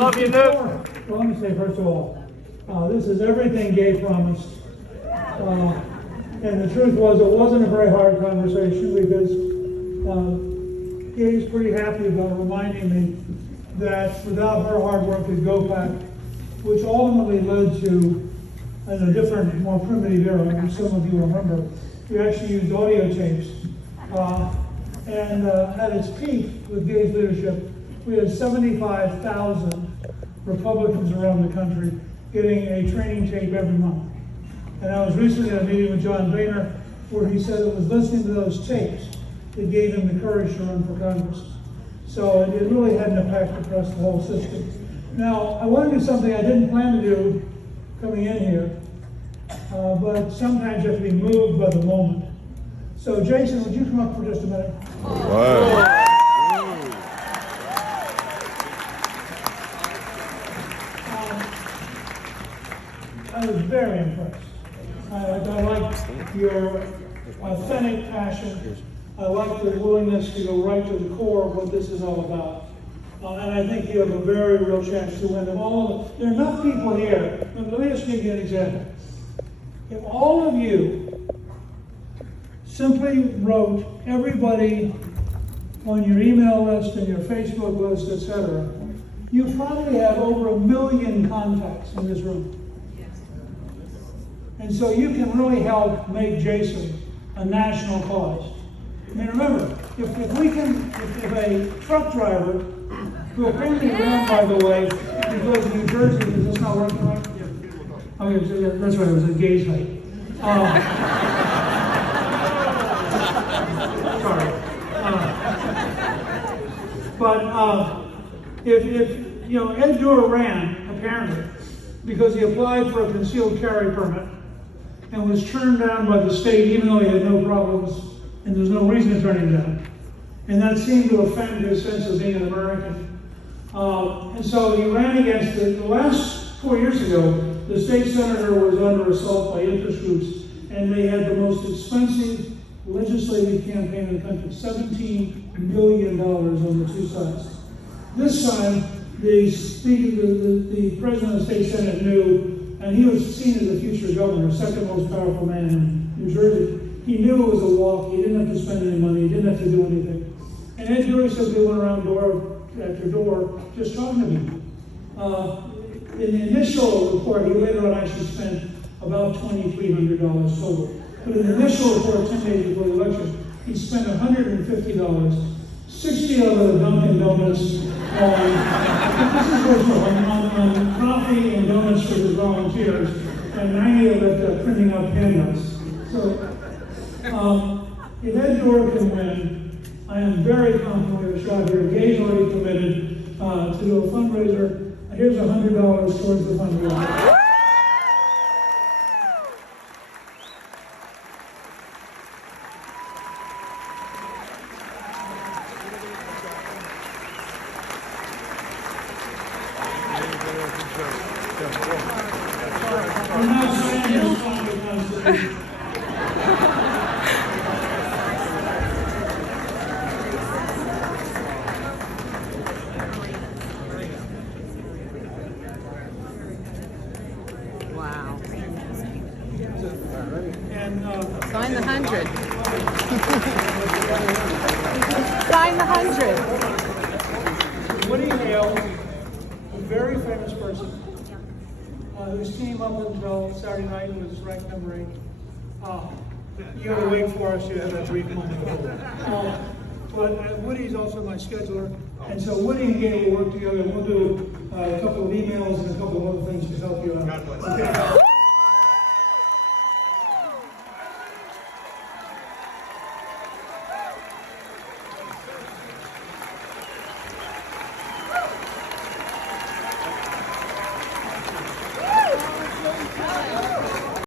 Love you, Newt. Well, let me say, first of all, this is everything Gay promised. And the truth was, it wasn't a very hard conversation because Gay's pretty happy about reminding me that without her hard work at GoPac, which ultimately led to, in a different, more primitive era, which some of you remember, we actually used audio tapes. And at its peak with Gay's leadership, we had 75,000 Republicans around the country getting a training tape every month. And I was recently at a meeting with John Boehner where he said it was listening to those tapes that gave him the courage to run for Congress. So it really had an impact across the whole system. Now, I want to do something I didn't plan to do coming in here, but sometimes you have to be moved by the moment. So Jason, would you come up for just a minute? Wow. I was very impressed. I liked your authentic passion. I like the willingness to go right to the core of what this is all about. And I think you have a very real chance to win. There are enough people here. Let me just give you an example. If all of you simply wrote everybody on your email list and your Facebook list, etc., you probably have over 1 million contacts in this room. And so you can really help make Jason a national cause. I mean, remember, if a truck driver, who apparently ran, by the way, because of New Jersey, is this not working right? Okay, so that's right, it was a Gay's height. Sorry. If Ed Durr ran, apparently, because he applied for a concealed carry permit and was turned down by the state even though he had no problems, and there's no reason to turn him down. And that seemed to offend his sense of being an American. And so he ran against it. The last 4 years ago, the state senator was under assault by interest groups, and they had the most expensive legislative campaign in the country, $17 million on the two sides. This time, the president of the state senate knew, and he was seen as the future governor, second most powerful man in New Jersey. He knew it was a walk. He didn't have to spend any money. He didn't have to do anything. And Ed Durr said they went around door after door just talking to people. In the initial report, he later on actually spent about $2,300 total. But in the initial report, 10 days before the election, he spent $150, 60 of it Dunkin' Donuts on coffee and donuts for his volunteers, and 90 of it printing out handouts. So, if Ed Durr can win, I am very confident we have a shot here. Gay's already committed to do a fundraiser. Here's $100 towards the fundraiser. I'm not saying it's not the Constitution. Wow. And Sign the 100. Sign the 100. Woody Hale, a very famous person, whose team up until Saturday night was ranked number 8. You had to wait for us, you had that brief moment. But Woody's also my scheduler, and so Woody and Gay will work together. We'll do a couple of emails and a